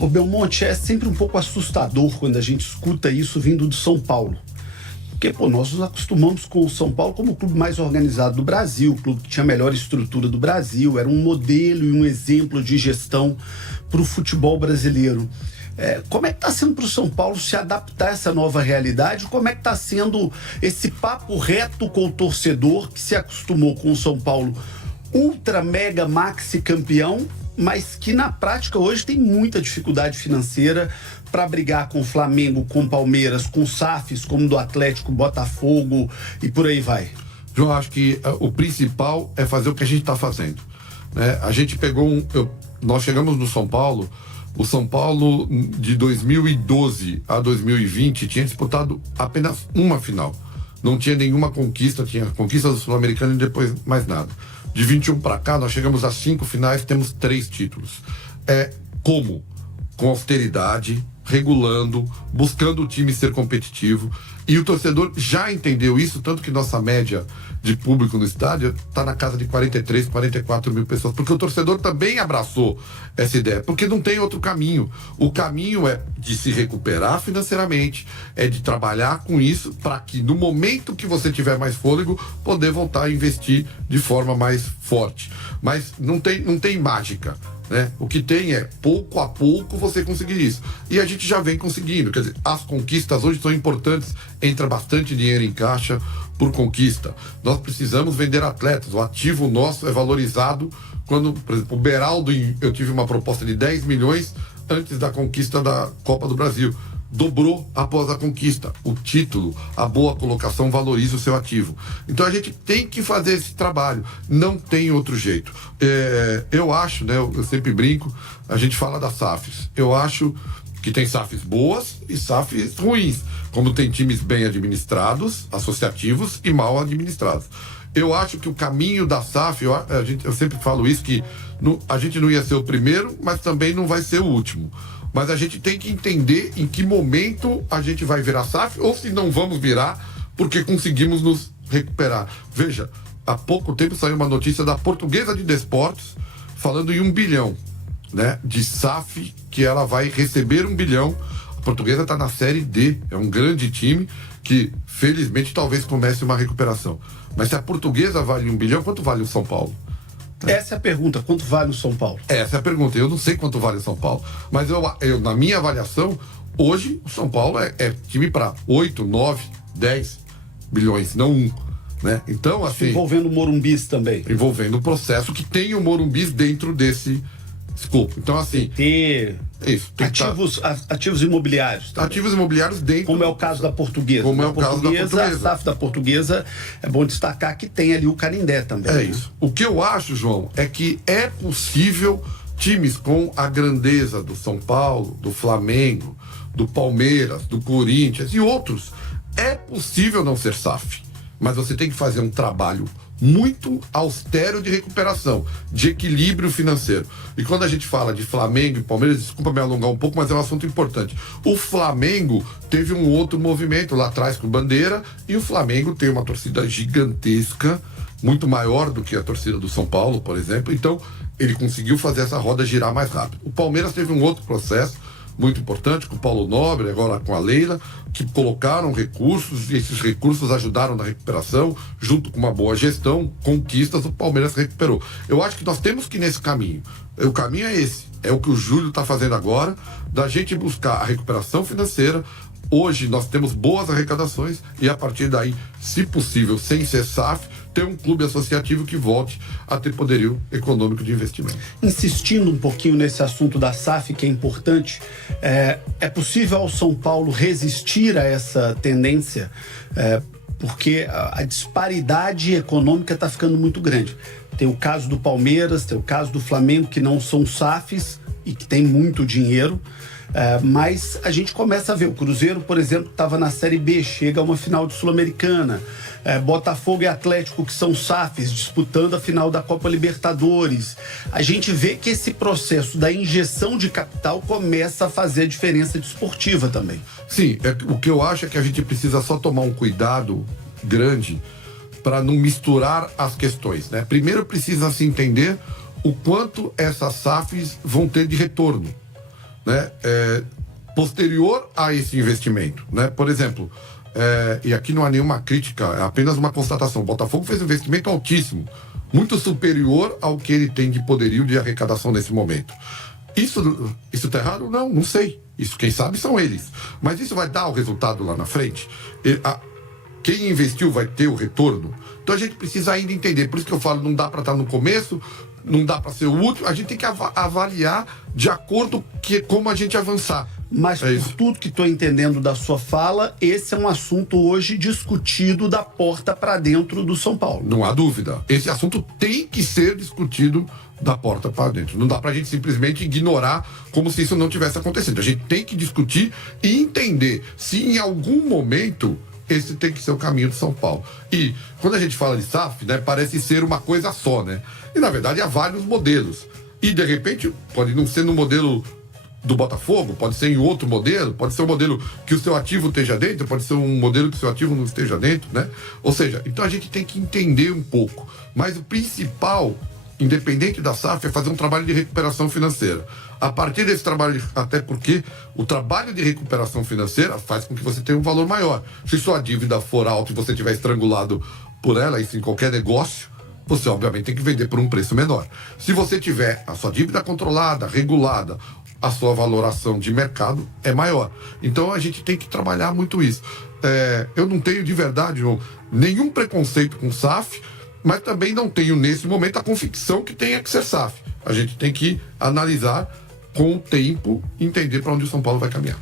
O Belmonte, é sempre um pouco assustador quando a gente escuta isso vindo do São Paulo. Porque, nós nos acostumamos com o São Paulo como o clube mais organizado do Brasil, o clube que tinha a melhor estrutura do Brasil, era um modelo e um exemplo de gestão para o futebol brasileiro. Como é que está sendo para o São Paulo se adaptar a essa nova realidade? Como é que está sendo esse papo reto com o torcedor que se acostumou com o São Paulo ultra, mega, maxi campeão, mas que na prática hoje tem muita dificuldade financeira para brigar com o Flamengo, com o Palmeiras, com SAFs como do Atlético, Botafogo e por aí vai? João, acho que o principal é fazer o que a gente está fazendo, né? A gente pegou nós chegamos no São Paulo. O São Paulo de 2012 a 2020 tinha disputado apenas uma final. Não tinha nenhuma conquista, tinha conquista do Sul-Americano e depois mais nada. De 21 para cá, nós chegamos a 5 finais, temos 3 títulos. Como? Com austeridade, regulando, buscando o time ser competitivo. E o torcedor já entendeu isso, tanto que nossa média de público no estádio está na casa de 43, 44 mil pessoas. Porque o torcedor também abraçou essa ideia, porque não tem outro caminho. O caminho é de se recuperar financeiramente, é de trabalhar com isso para que no momento que você tiver mais fôlego, poder voltar a investir de forma mais forte. Mas não tem mágica, né? O que tem é, pouco a pouco, você conseguir isso. E a gente já vem conseguindo. Quer dizer, as conquistas hoje são importantes, entra bastante dinheiro em caixa por conquista. Nós precisamos vender atletas. O ativo nosso é valorizado quando, por exemplo, o Beraldo, eu tive uma proposta de 10 milhões antes da conquista da Copa do Brasil. Dobrou após a conquista. O título, a boa colocação valoriza o seu ativo. Então a gente tem que fazer esse trabalho. Não tem outro jeito. Eu acho, né? Eu sempre brinco, a gente fala das SAFs. Eu acho que tem SAFs boas e SAFs ruins. Como tem times bem administrados, associativos e mal administrados. Eu acho que o caminho da SAF, eu sempre falo isso, que a gente não ia ser o primeiro, mas também não vai ser o último. Mas a gente tem que entender em que momento a gente vai virar SAF ou se não vamos virar porque conseguimos nos recuperar. Veja, há pouco tempo saiu uma notícia da Portuguesa de Desportos falando em 1 bilhão, né, de SAF, que ela vai receber 1 bilhão. A Portuguesa está na Série D, é um grande time que felizmente talvez comece uma recuperação. Mas se a Portuguesa vale 1 bilhão, quanto vale o São Paulo? Essa é a pergunta, quanto vale o São Paulo? Essa é a pergunta, eu não sei quanto vale o São Paulo, mas eu na minha avaliação, hoje o São Paulo é time para 8, 9, 10 bilhões, não 1, né? Então, assim... Envolvendo o Morumbis também. Envolvendo o processo que tem o Morumbis dentro desse escopo. Então, assim... Tem ativos imobiliários também. Ativos imobiliários dentro... Como é o caso da Portuguesa. Como é o caso da Portuguesa. A SAF da Portuguesa, é bom destacar que tem ali o Canindé também. É isso. O que eu acho, João, é que é possível times com a grandeza do São Paulo, do Flamengo, do Palmeiras, do Corinthians e outros, é possível não ser SAF. Mas você tem que fazer um trabalho muito austero de recuperação, de equilíbrio financeiro. E quando a gente fala de Flamengo e Palmeiras, desculpa me alongar um pouco, mas é um assunto importante. O Flamengo teve um outro movimento lá atrás com Bandeira, e o Flamengo tem uma torcida gigantesca, muito maior do que a torcida do São Paulo, por exemplo. Então, ele conseguiu fazer essa roda girar mais rápido. O Palmeiras teve um outro processo muito importante, com o Paulo Nobre, agora com a Leila, que colocaram recursos, e esses recursos ajudaram na recuperação, junto com uma boa gestão, conquistas, o Palmeiras recuperou. Eu acho que nós temos que ir nesse caminho. O caminho é esse, é o que o Júlio está fazendo agora, da gente buscar a recuperação financeira. Hoje nós temos boas arrecadações e a partir daí, se possível, sem ser SAF, ter um clube associativo que volte a ter poderio econômico de investimento. Insistindo um pouquinho nesse assunto da SAF, que é importante, é possível ao São Paulo resistir a essa tendência? Porque a disparidade econômica está ficando muito grande. Tem o caso do Palmeiras, tem o caso do Flamengo, que não são SAFs e que tem muito dinheiro. Mas a gente começa a ver, o Cruzeiro, por exemplo, estava na Série B, chega a uma final de Sul-Americana. Botafogo e Atlético, que são SAFs, disputando a final da Copa Libertadores. A gente vê que esse processo da injeção de capital começa a fazer a diferença desportiva também. Sim, o que eu acho é que a gente precisa só tomar um cuidado grande para não misturar as questões, né? Primeiro precisa se entender o quanto essas SAFs vão ter de retorno. né, posterior a esse investimento, né? Por exemplo, e aqui não há nenhuma crítica, é apenas uma constatação. O Botafogo fez um investimento altíssimo, muito superior ao que ele tem de poderio de arrecadação nesse momento. Isso está errado? Não sei. Isso quem sabe são eles. Mas isso vai dar o resultado lá na frente? Quem investiu vai ter o retorno? Então a gente precisa ainda entender. Por isso que eu falo, não dá para estar no começo, não dá para ser o último. A gente tem que avaliar de acordo com como a gente avançar. Mas por tudo que estou entendendo da sua fala, esse é um assunto hoje discutido da porta para dentro do São Paulo. Não há dúvida. Esse assunto tem que ser discutido da porta para dentro. Não dá para a gente simplesmente ignorar como se isso não tivesse acontecido. A gente tem que discutir e entender se em algum momento esse tem que ser o caminho de São Paulo. E quando a gente fala de SAF, né, parece ser uma coisa só, né? E na verdade há vários modelos. E de repente pode não ser no modelo do Botafogo, pode ser em outro modelo, pode ser um modelo que o seu ativo esteja dentro, pode ser um modelo que o seu ativo não esteja dentro, né? Ou seja, então a gente tem que entender um pouco. Mas o principal, independente da SAF, é fazer um trabalho de recuperação financeira. A partir desse trabalho, até porque o trabalho de recuperação financeira faz com que você tenha um valor maior. Se sua dívida for alta e você estiver estrangulado por ela, isso em qualquer negócio, você obviamente tem que vender por um preço menor. Se você tiver a sua dívida controlada, regulada, a sua valoração de mercado é maior. Então a gente tem que trabalhar muito isso. Eu não tenho de verdade, João, nenhum preconceito com SAF, mas também não tenho nesse momento a convicção que tenha que ser SAF. A gente tem que analisar com o tempo, entender para onde o São Paulo vai caminhar.